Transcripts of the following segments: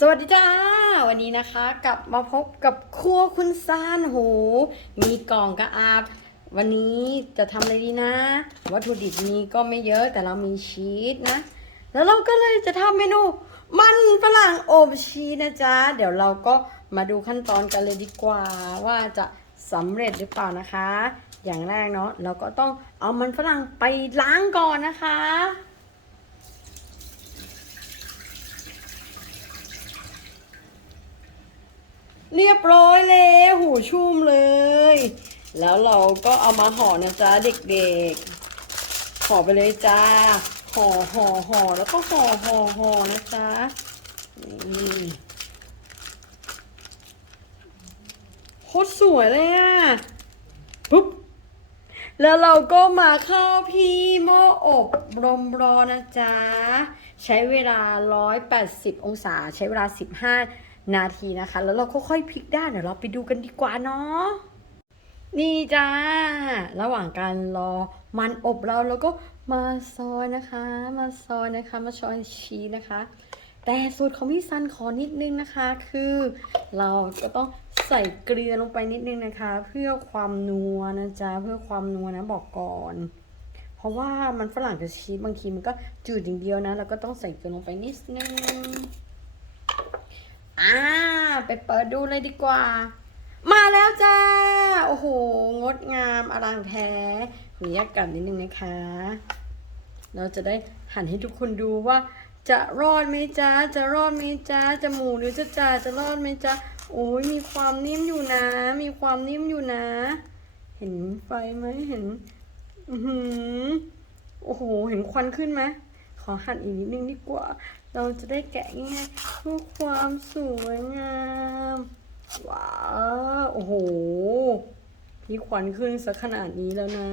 สวัสดีจ้า วันนี้นะคะกลับมาพบกับครัวคุณซานโห มีกล่องกระอาบวันนี้จะทำอะไรดีนะ วัตถุดิบนี้ก็ไม่เยอะแต่เรามีชีสนะ แล้วเราก็เลยจะทำเมนู มันฝรั่งอบชีสนะจ๊ะ เดี๋ยวเราก็มาดูขั้นตอนกันเลยดีกว่า ว่าจะสำเร็จหรือเปล่านะคะ อย่างแรกเนาะเราก็ต้องเอามันฝรั่งไปล้างก่อนนะคะ เรียบร้อยแล้วหูชุ่มเลย แล้วเราก็เอามาห่อนะจ๊ะเด็กๆ ห่อไปเลยจ้า ห่อห่อห่อแล้วก็ห่อห่อห่อนะจ๊ะนี่โคตรสวยเลยอะปุ๊บแล้วเราก็มาเข้าพี่หม้ออบรมร้อนนะจ๊ะ ใช้เวลา 180 องศา ใช้เวลา 15 นาทีนะคะ แล้วเราก็ค่อยพลิกด้านเดี๋ยวเราไปดูกันดีกว่าเนาะนี่จ้า ระหว่างการรอมันอบเราเราก็มาซอยนะคะ มาซอยนะคะ มาซอยชีนะคะ แต่สูตรของพี่ซันขอนิดนึงนะคะ คือเราก็ต้องใส่เกลือลงไปนิดนึงนะคะ เพื่อความนัวนะจ๊ะ เพื่อความนัวนะบอกก่อน เพราะว่ามันฝรั่งกับชีสบางทีมันก็จืดอย่างเดียวนะ เราก็ต้องใส่เกลือลงไปนิดนึง อ่าไปเปิดดูเลยดีกว่า มาแล้วจ้า โอ้โห งดงามอลังแท้ขออนุญาตกลับนิดนึงนะคะ เราจะได้หันให้ทุกคนดูว่า จะรอดไหมจ้าจะรอดไหมจ้าจะหมูหรือจะจ่าจะรอดไหมจ้าโอ้ยมีความนิ่มอยู่นะ มีความนิ่มอยู่นะ เห็นไฟไหมเห็นอือหือโอ้โห เห็นควันขึ้นไหมขอหั่นอีกนิดนึงดีกว่า เราจะได้แกะง่ายๆเพื่อความสวยงาม ว้าว โอ้โห พี่ควันขึ้นสักขนาดนี้แล้วนะ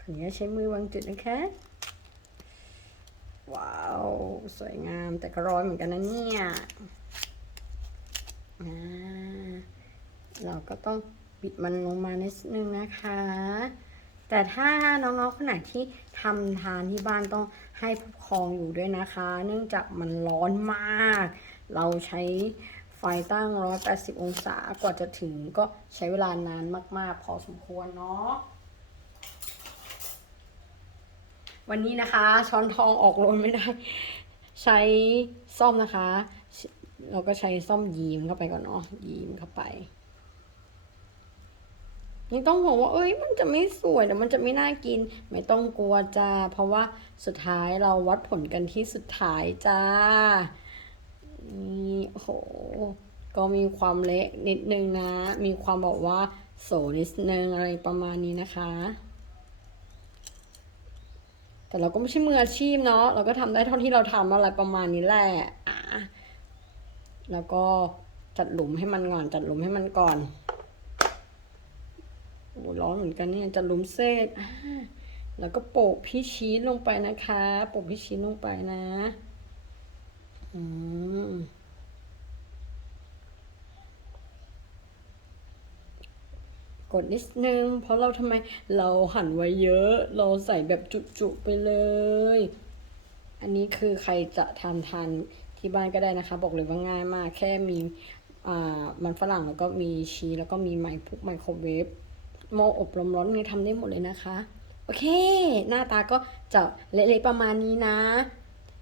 ขออนุญาตใช้มือวางจุดนะคะ ว้าว สวยงามแต่ก็ร้อนเหมือนกันนะเนี่ยเราก็ต้องบิดมันลงมานิดนึงนะคะ แต่ถ้าน้องๆคนไหนที่ทำทานที่บ้านต้องให้ผู้ปกครองอยู่ด้วยนะคะ เนื่องจากมันร้อนมาก เราใช้ไฟตั้ง 180 องศากว่าจะถึงก็ใช้เวลานานมาก ๆ พอสมควรเนาะวันนี้นะคะ ช้อนทองออกโรนไม่ได้ ใช้ซ่อมนะคะ เราก็ใช้ซ่อมยีมเข้าไปก่อนเนาะยีมเข้าไป ยังต้องห่วงว่า เอ้ย มันจะไม่สวยเดี๋ยวมันจะไม่น่ากิน ไม่ต้องกลัวจ้า เพราะว่าสุดท้ายเราวัดผลกันที่สุดท้ายจ้า นี่โอ้โห ก็มีความเละนิดนึงนะ มีความบอกว่า โสนิดนึงอะไรประมาณนี้นะคะ แต่เราก็ไม่ใช่มืออาชีพเนาะ เราก็ทำได้เท่าที่เราทำอะไรประมาณนี้แหละอะแล้วก็จัดหลุมให้มันก่อน จัดหลุมให้มันก่อน โอ้ร้อนเหมือนกันเนี่ยจัดหลุมเสร็จอ่าแล้วก็โปะพี่ชีสลงไปนะคะ โปะพี่ชีสลงไปนะอืมกดนิดนึง เพราะเราทำไมเราหั่นไว้เยอะ เราใส่แบบจุๆไปเลย อันนี้คือใครจะทำทานที่บ้านก็ได้นะคะ บอกเลยว่าง่ายมาก แค่มี อ่า มันฝรั่งแล้วก็มีชีสแล้วก็มีไมค์พุกไมโครเวฟ หม้ออบลมร้อนนี่ทำได้หมดเลยนะคะ โอเค หน้าตาก็จะเละๆประมาณนี้นะ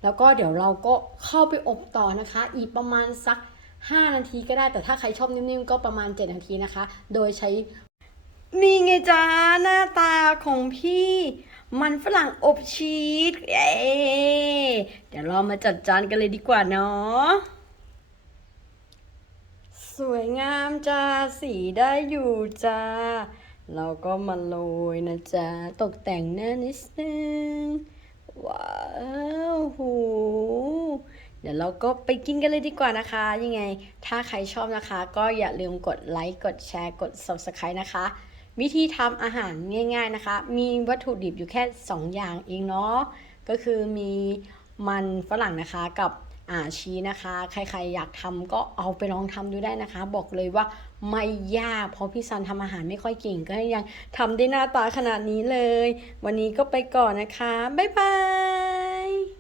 แล้วก็เดี๋ยวเราก็เข้าไปอบต่อนะคะ อีกประมาณสัก 5 นาทีก็ได้แต่ถ้าใครชอบนิ่มๆก็ประมาณ 7 นาทีนะคะ โดยใช้นี่ไงจ้าหน้าตาของพี่มันฝรั่งอบชีสเย้เดี๋ยวเรามาจัดจานกันเลยดีกว่าเนาะสวยงามจ้าสีได้อยู่จ้า เราก็มาโรยนะจ๊ะ ตกแต่งหน้านิดนึง ว้าวโหเดี๋ยวเราก็ไปกินกันเลยดีกว่านะคะ ยังไง ถ้าใครชอบนะคะ ก็อย่าลืมกดไลค์กดแชร์กด subscribe นะคะ วิธีทำอาหารง่าย ๆนะคะ มีวัตถุดิบอยู่แค่ 2 อย่างเองเนาะก็คือมีมันฝรั่งนะคะกับ ชี้นะคะ ใครๆอยากทำก็เอาไปลองทำดูได้นะคะ บอกเลยว่าไม่ยากเพราะพี่ซันทำอาหารไม่ค่อยเก่งก็ยังทำได้หน้าตาขนาดนี้เลย วันนี้ก็ไปก่อนนะคะ บ๊ายบาย